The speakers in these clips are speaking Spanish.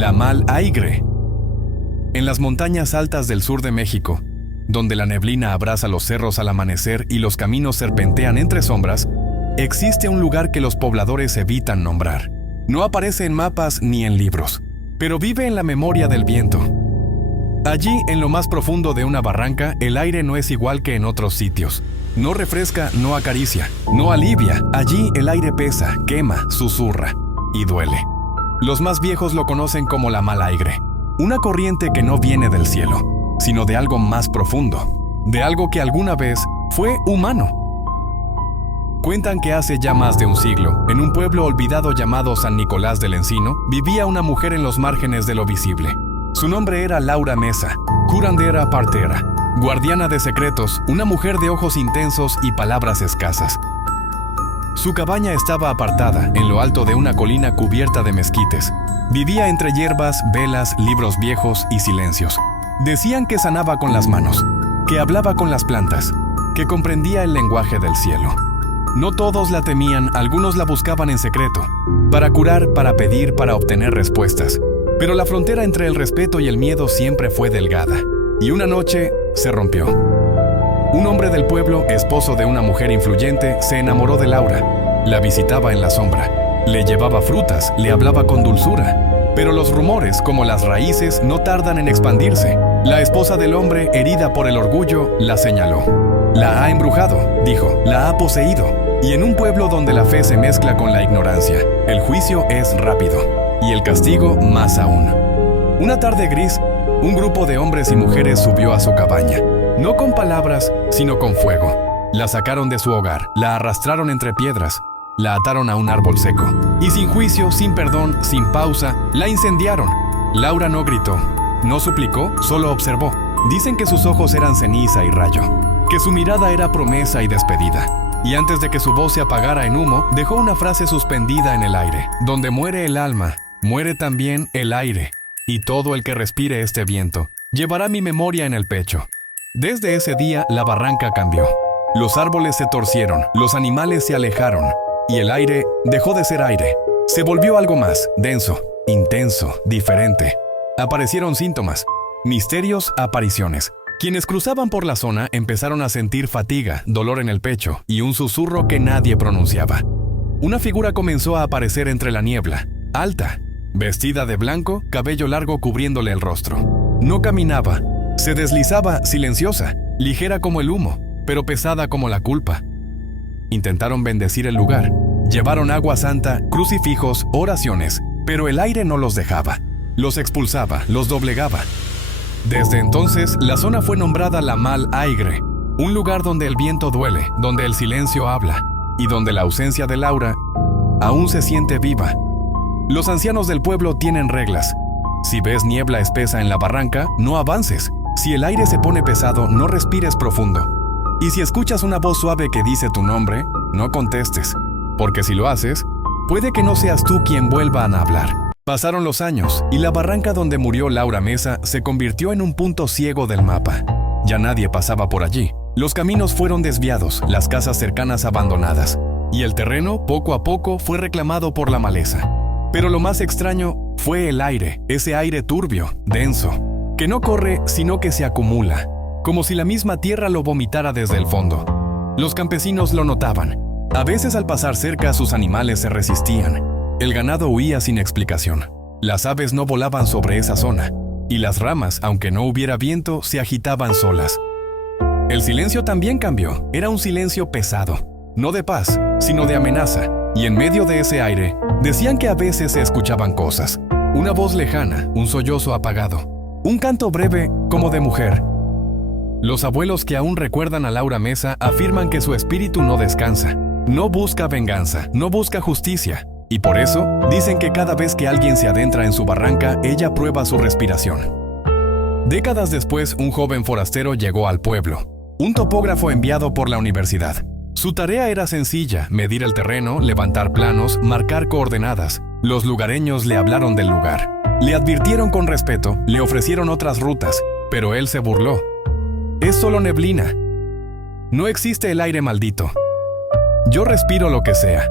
La Mal Aigre. En las montañas altas del sur de México, donde la neblina abraza los cerros al amanecer y los caminos serpentean entre sombras, existe un lugar que los pobladores evitan nombrar. No aparece en mapas ni en libros, pero vive en la memoria del viento. Allí, en lo más profundo de una barranca, el aire no es igual que en otros sitios. No refresca, no acaricia, no alivia. Allí el aire pesa, quema, susurra y duele. Los más viejos lo conocen como la Mal Aigre, una corriente que no viene del cielo, sino de algo más profundo, de algo que alguna vez fue humano. Cuentan que hace ya más de un siglo, en un pueblo olvidado llamado San Nicolás del Encino, vivía una mujer en los márgenes de lo visible. Su nombre era Laura Mesa, curandera partera, guardiana de secretos, una mujer de ojos intensos y palabras escasas. Su cabaña estaba apartada, en lo alto de una colina cubierta de mezquites. Vivía entre hierbas, velas, libros viejos y silencios. Decían que sanaba con las manos, que hablaba con las plantas, que comprendía el lenguaje del cielo. No todos la temían, algunos la buscaban en secreto, para curar, para pedir, para obtener respuestas. Pero la frontera entre el respeto y el miedo siempre fue delgada, y una noche se rompió. Un hombre del pueblo, esposo de una mujer influyente, se enamoró de Laura. La visitaba en la sombra, le llevaba frutas, le hablaba con dulzura. Pero los rumores, como las raíces, no tardan en expandirse. La esposa del hombre, herida por el orgullo, la señaló. La ha embrujado, dijo, la ha poseído. Y en un pueblo donde la fe se mezcla con la ignorancia, el juicio es rápido, y el castigo más aún. Una tarde gris, un grupo de hombres y mujeres subió a su cabaña. No con palabras, sino con fuego. La sacaron de su hogar, la arrastraron entre piedras, la ataron a un árbol seco. Y sin juicio, sin perdón, sin pausa, la incendiaron. Laura no gritó, no suplicó, solo observó. Dicen que sus ojos eran ceniza y rayo, que su mirada era promesa y despedida. Y antes de que su voz se apagara en humo, dejó una frase suspendida en el aire. Donde muere el alma, muere también el aire. Y todo el que respire este viento, llevará mi memoria en el pecho. Desde ese día, la barranca cambió. Los árboles se torcieron, los animales se alejaron, y el aire dejó de ser aire. Se volvió algo más, denso, intenso, diferente. Aparecieron síntomas, misterios, apariciones. Quienes cruzaban por la zona empezaron a sentir fatiga, dolor en el pecho y un susurro que nadie pronunciaba. Una figura comenzó a aparecer entre la niebla, alta, vestida de blanco, cabello largo cubriéndole el rostro. No caminaba, se deslizaba silenciosa, ligera como el humo, pero pesada como la culpa. Intentaron bendecir el lugar, llevaron agua santa, crucifijos, oraciones, pero el aire no los dejaba, los expulsaba, los doblegaba. Desde entonces, la zona fue nombrada la Mal Aigre, un lugar donde el viento duele, donde el silencio habla, y donde la ausencia de Laura aún se siente viva. Los ancianos del pueblo tienen reglas. Si ves niebla espesa en la barranca, no avances. Si el aire se pone pesado, no respires profundo. Y si escuchas una voz suave que dice tu nombre, no contestes, porque si lo haces, puede que no seas tú quien vuelva a hablar. Pasaron los años, y la barranca donde murió Laura Mesa se convirtió en un punto ciego del mapa. Ya nadie pasaba por allí. Los caminos fueron desviados, las casas cercanas abandonadas, y el terreno, poco a poco, fue reclamado por la maleza. Pero lo más extraño fue el aire, ese aire turbio, denso, que no corre, sino que se acumula, como si la misma tierra lo vomitara desde el fondo. Los campesinos lo notaban. A veces al pasar cerca sus animales se resistían. El ganado huía sin explicación. Las aves no volaban sobre esa zona, y las ramas, aunque no hubiera viento, se agitaban solas. El silencio también cambió. Era un silencio pesado, no de paz, sino de amenaza. Y en medio de ese aire, decían que a veces se escuchaban cosas. Una voz lejana, un sollozo apagado, un canto breve como de mujer. Los abuelos que aún recuerdan a Laura Mesa afirman que su espíritu no descansa, no busca venganza, no busca justicia. Y por eso, dicen que cada vez que alguien se adentra en su barranca, ella prueba su respiración. Décadas después, un joven forastero llegó al pueblo, un topógrafo enviado por la universidad. Su tarea era sencilla, medir el terreno, levantar planos, marcar coordenadas. Los lugareños le hablaron del lugar. Le advirtieron con respeto, le ofrecieron otras rutas, pero él se burló. Es solo neblina. No existe el aire maldito. Yo respiro lo que sea.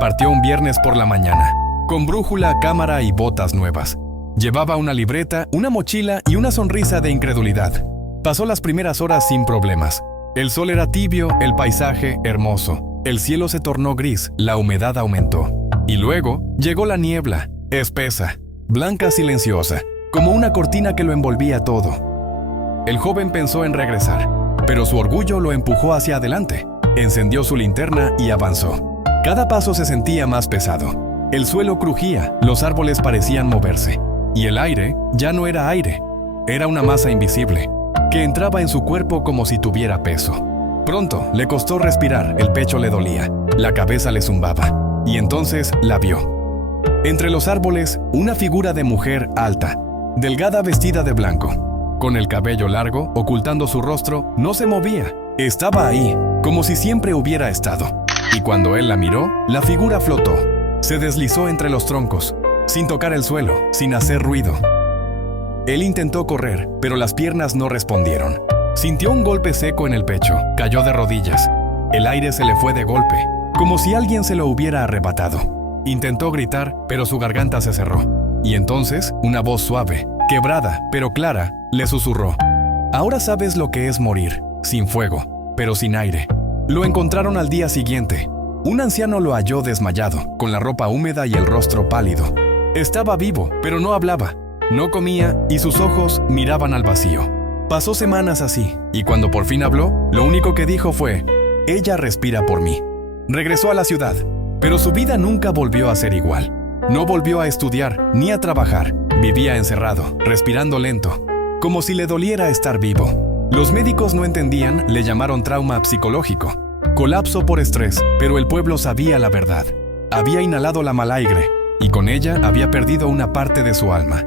Partió un viernes por la mañana. con brújula, cámara y botas nuevas. Llevaba una libreta, una mochila y una sonrisa de incredulidad. Pasó las primeras horas sin problemas. El sol era tibio, el paisaje hermoso. El cielo se tornó gris, la humedad aumentó. Y luego llegó la niebla, espesa, blanca, silenciosa, como una cortina que lo envolvía todo. El joven pensó en regresar, pero su orgullo lo empujó hacia adelante. Encendió su linterna y avanzó. Cada paso se sentía más pesado. El suelo crujía, los árboles parecían moverse. Y el aire ya no era aire, era una masa invisible, que entraba en su cuerpo como si tuviera peso. Pronto le costó respirar, el pecho le dolía, la cabeza le zumbaba, y entonces la vio. Entre los árboles, una figura de mujer alta, delgada, vestida de blanco, con el cabello largo, ocultando su rostro, no se movía. Estaba ahí, como si siempre hubiera estado. Y cuando él la miró, la figura flotó, se deslizó entre los troncos, sin tocar el suelo, sin hacer ruido. Él intentó correr, pero las piernas no respondieron. Sintió un golpe seco en el pecho, cayó de rodillas. El aire se le fue de golpe, como si alguien se lo hubiera arrebatado. Intentó gritar, pero su garganta se cerró. Y entonces, una voz suave, quebrada, pero clara, le susurró: «Ahora sabes lo que es morir, sin fuego, pero sin aire». Lo encontraron al día siguiente. Un anciano lo halló desmayado, con la ropa húmeda y el rostro pálido. Estaba vivo, pero no hablaba, no comía y sus ojos miraban al vacío. Pasó semanas así, y cuando por fin habló, lo único que dijo fue: «Ella respira por mí». Regresó a la ciudad, pero su vida nunca volvió a ser igual. No volvió a estudiar ni a trabajar. Vivía encerrado, respirando lento, como si le doliera estar vivo. Los médicos no entendían, le llamaron trauma psicológico, colapso por estrés, pero el pueblo sabía la verdad. Había inhalado la malaigre, y con ella había perdido una parte de su alma.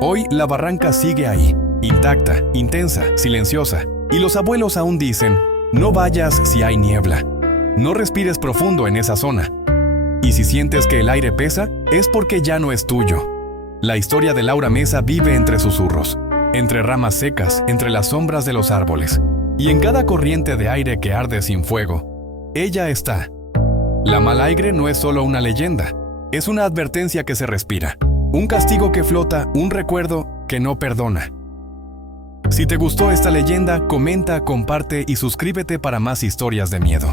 Hoy la barranca sigue ahí, intacta, intensa, silenciosa, y los abuelos aún dicen: «No vayas si hay niebla, no respires profundo en esa zona. Y si sientes que el aire pesa, es porque ya no es tuyo». La historia de Laura Mesa vive entre susurros, entre ramas secas, entre las sombras de los árboles, y en cada corriente de aire que arde sin fuego. Ella está. La malaigre no es solo una leyenda, es una advertencia que se respira, un castigo que flota, un recuerdo que no perdona. Si te gustó esta leyenda, comenta, comparte y suscríbete para más historias de miedo.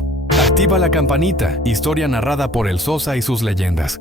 Activa la campanita, historia narrada por El Sosa y sus leyendas.